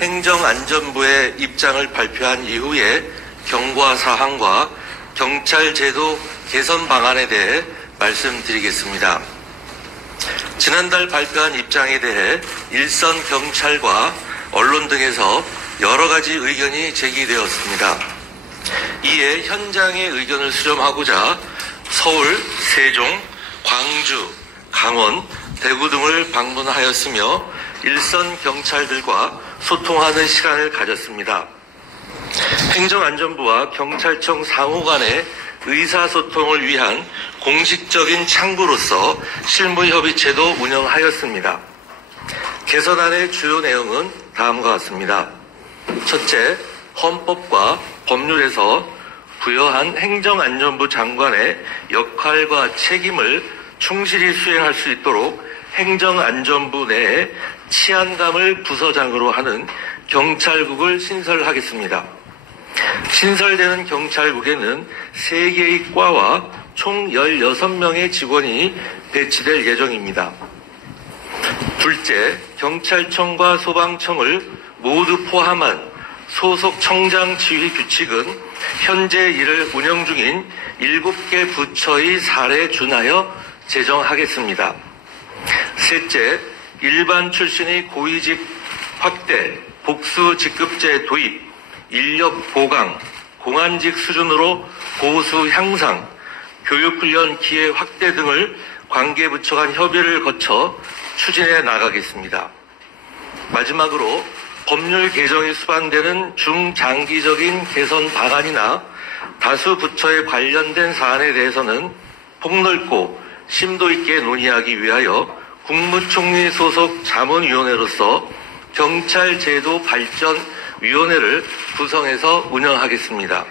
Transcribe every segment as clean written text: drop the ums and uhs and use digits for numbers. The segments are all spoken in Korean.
행정안전부의 입장을 발표한 이후에 경과 사항과 경찰 제도 개선 방안에 대해 말씀드리겠습니다. 지난달 발표한 입장에 대해 일선 경찰과 언론 등에서 여러 가지 의견이 제기되었습니다. 이에 현장의 의견을 수렴하고자 서울, 세종, 광주, 강원, 대구 등을 방문하였으며 일선 경찰들과 소통하는 시간을 가졌습니다. 행정안전부와 경찰청 상호 간의 의사소통을 위한 공식적인 창구로서 실무협의체도 운영하였습니다. 개선안의 주요 내용은 다음과 같습니다. 첫째, 헌법과 법률에서 부여한 행정안전부 장관의 역할과 책임을 충실히 수행할 수 있도록 행정안전부 내에 치안감을 부서장으로 하는 경찰국을 신설하겠습니다. 신설되는 경찰국에는 3개의 과와 총 16명의 직원이 배치될 예정입니다. 둘째, 경찰청과 소방청을 모두 포함한 소속 청장 지휘 규칙은 현재 이를 운영 중인 7개 부처의 사례에 준하여 제정하겠습니다. 셋째, 일반 출신의 고위직 확대, 복수 직급제 도입, 인력 보강, 공안직 수준으로 보수 향상, 교육훈련 기회 확대 등을 관계부처 간 협의를 거쳐 추진해 나가겠습니다. 마지막으로 법률 개정이 수반되는 중장기적인 개선 방안이나 다수 부처에 관련된 사안에 대해서는 폭넓고 심도 있게 논의하기 위하여 국무총리 소속 자문위원회로서 경찰제도발전위원회를 구성해서 운영하겠습니다.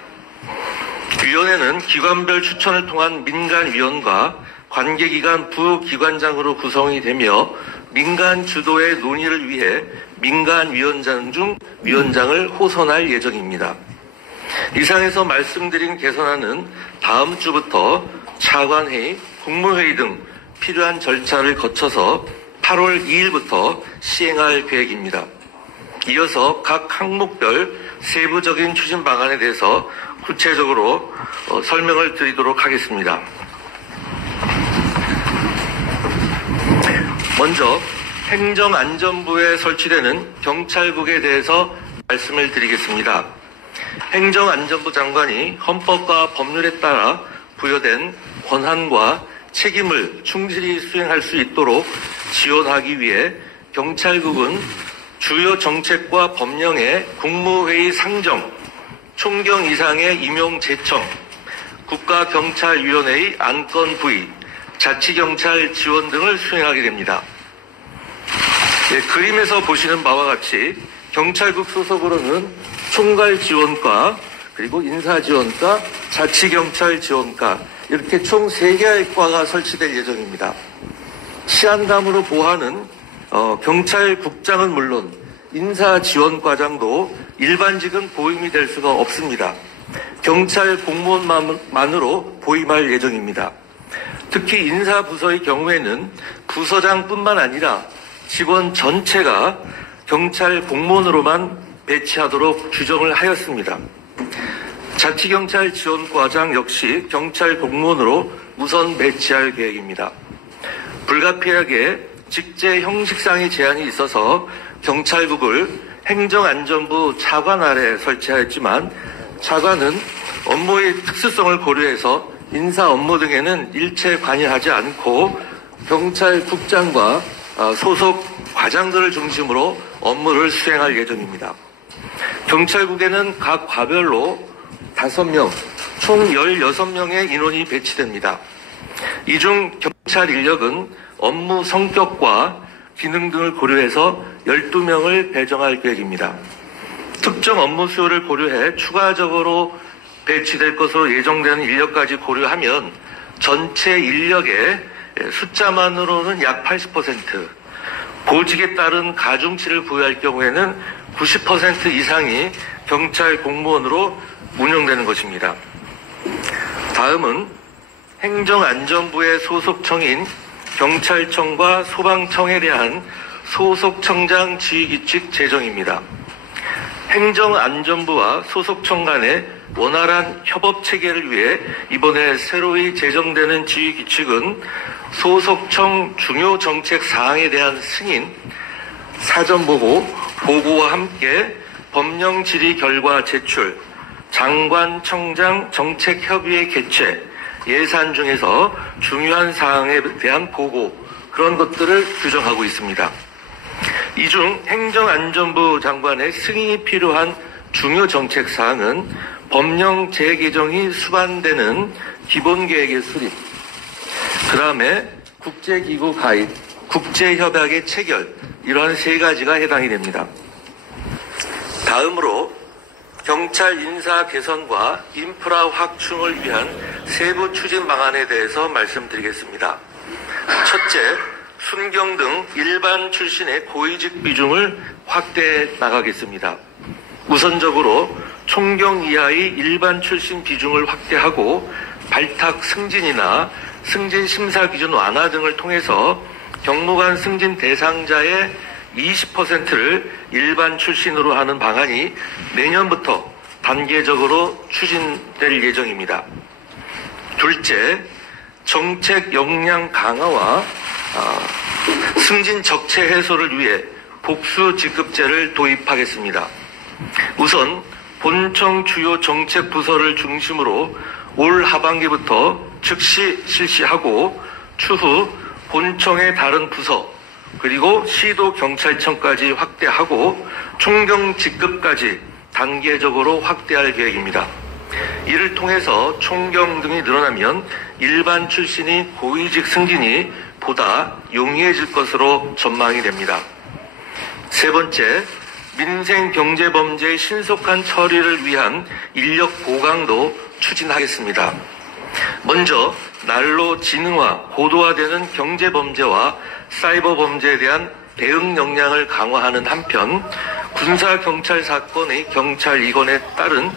위원회는 기관별 추천을 통한 민간위원과 관계기관 부기관장으로 구성이 되며 민간 주도의 논의를 위해 민간위원장 중 위원장을 호선할 예정입니다. 이상에서 말씀드린 개선안은 다음 주부터 차관회의, 국무회의 등 필요한 절차를 거쳐서 8월 2일부터 시행할 계획입니다. 이어서 각 항목별 세부적인 추진 방안에 대해서 구체적으로 설명을 드리도록 하겠습니다. 먼저 행정안전부에 설치되는 경찰국에 대해서 말씀을 드리겠습니다. 행정안전부 장관이 헌법과 법률에 따라 부여된 권한과 책임을 충실히 수행할 수 있도록 지원하기 위해 경찰국은 주요 정책과 법령의 국무회의 상정, 총경 이상의 임용 제청, 국가경찰위원회의 안건 부의, 자치경찰 지원 등을 수행하게 됩니다. 그림에서 보시는 바와 같이 경찰국 소속으로는 총괄지원과 그리고 인사지원과 자치경찰지원과 이렇게 총 3개의 과가 설치될 예정입니다. 치안감으로 보호하는 경찰국장은 물론 인사지원과장도 일반직은 보임이 될 수가 없습니다. 경찰 공무원만으로 보임할 예정입니다. 특히 인사부서의 경우에는 부서장뿐만 아니라 직원 전체가 경찰 공무원으로만 배치하도록 규정을 하였습니다. 자치경찰 지원과장 역시 경찰 공무원으로 우선 배치할 계획입니다. 불가피하게 직제 형식상의 제한이 있어서 경찰국을 행정안전부 차관 아래 설치하였지만 차관은 업무의 특수성을 고려해서 인사 업무 등에는 일체 관여하지 않고 경찰국장과 소속 과장들을 중심으로 업무를 수행할 예정입니다. 경찰국에는 각 과별로 5명, 총 16명의 인원이 배치됩니다. 이 중 경찰 인력은 업무 성격과 기능 등을 고려해서 12명을 배정할 계획입니다. 특정 업무 수요를 고려해 추가적으로 배치될 것으로 예정되는 인력까지 고려하면 전체 인력의 숫자만으로는 약 80%, 보직에 따른 가중치를 부여할 경우에는 90% 이상이 경찰 공무원으로 운영되는 것입니다. 다음은 행정안전부의 소속청인 경찰청과 소방청에 대한 소속청장 지휘규칙 제정입니다. 행정안전부와 소속청 간의 원활한 협업체계를 위해 이번에 새로이 제정되는 지휘규칙은 소속청 중요 정책 사항에 대한 승인, 사전보고, 보고와 함께 법령 질의 결과 제출, 장관, 청장 정책협의회 개최, 예산 중에서 중요한 사항에 대한 보고, 그런 것들을 규정하고 있습니다. 이 중 행정안전부 장관의 승인이 필요한 중요 정책 사항은 법령 재개정이 수반되는 기본계획의 수립, 그 다음에 국제기구 가입, 국제협약의 체결, 이러한 세 가지가 해당이 됩니다. 다음으로 경찰 인사 개선과 인프라 확충을 위한 세부 추진 방안에 대해서 말씀드리겠습니다. 첫째, 순경 등 일반 출신의 고위직 비중을 확대해 나가겠습니다. 우선적으로 총경 이하의 일반 출신 비중을 확대하고 발탁 승진이나 승진 심사 기준 완화 등을 통해서 경무관 승진 대상자의 20%를 일반 출신으로 하는 방안이 내년부터 단계적으로 추진될 예정입니다. 둘째, 정책 역량 강화와 승진 적체 해소를 위해 복수 직급제를 도입하겠습니다. 우선 본청 주요 정책 부서를 중심으로 올 하반기부터 즉시 실시하고 추후 본청의 다른 부서 그리고 시도 경찰청까지 확대하고 총경 직급까지 단계적으로 확대할 계획입니다. 이를 통해서 총경 등이 늘어나면 일반 출신이 고위직 승진이 보다 용이해질 것으로 전망이 됩니다. 세 번째, 민생 경제범죄의 신속한 처리를 위한 인력 보강도 추진하겠습니다. 먼저 날로 지능화, 고도화되는 경제범죄와 사이버 범죄에 대한 대응 역량을 강화하는 한편 군사경찰 사건의 경찰 이권에 따른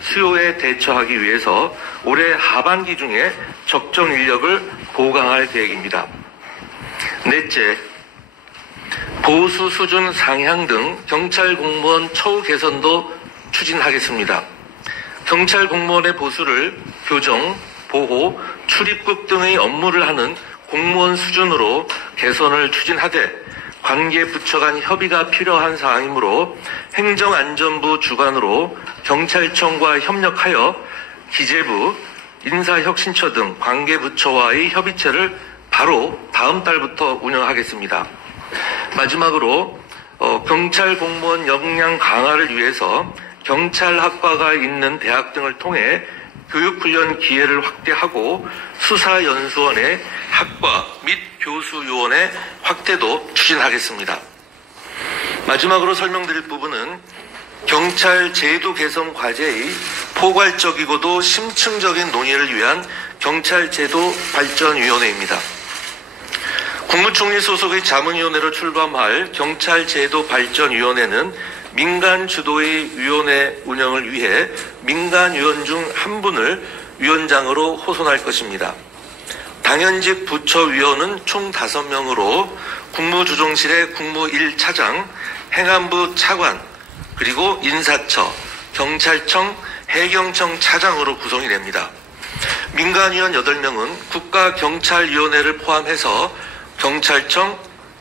수요에 대처하기 위해서 올해 하반기 중에 적정 인력을 보강할 계획입니다. 넷째, 보수 수준 상향 등 경찰 공무원 처우 개선도 추진하겠습니다. 경찰 공무원의 보수를 교정, 보호, 출입국 등의 업무를 하는 공무원 수준으로 개선을 추진하되 관계 부처 간 협의가 필요한 사항이므로 행정안전부 주관으로 경찰청과 협력하여 기재부, 인사혁신처 등 관계부처와의 협의체를 바로 다음 달부터 운영하겠습니다. 마지막으로 경찰 공무원 역량 강화를 위해서 경찰학과가 있는 대학 등을 통해 교육훈련 기회를 확대하고 수사연수원의 학과 및 교수요원의 확대도 추진하겠습니다. 마지막으로 설명드릴 부분은 경찰 제도 개선 과제의 포괄적이고도 심층적인 논의를 위한 경찰제도 발전위원회입니다. 국무총리 소속의 자문위원회로 출범할 경찰제도발전위원회는 민간 주도의 위원회 운영을 위해 민간위원 중 한 분을 위원장으로 호송할 것입니다. 당연직 부처위원은 총 5명으로 국무조정실의 국무 1차장, 행안부 차관, 그리고 인사처, 경찰청, 해경청 차장으로 구성이 됩니다. 민간위원 8명은 국가경찰위원회를 포함해서 경찰청,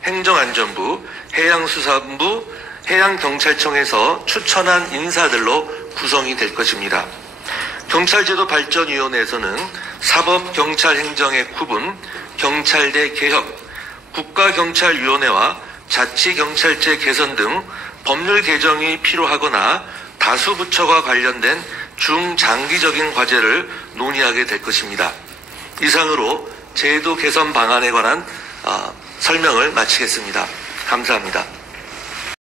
행정안전부, 해양수산부, 해양경찰청에서 추천한 인사들로 구성이 될 것입니다. 경찰제도발전위원회에서는 사법경찰행정의 구분, 경찰대 개혁, 국가경찰위원회와 자치경찰제 개선 등 법률 개정이 필요하거나 다수 부처가 관련된 중장기적인 과제를 논의하게 될 것입니다. 이상으로 제도 개선 방안에 관한 설명을 마치겠습니다. 감사합니다.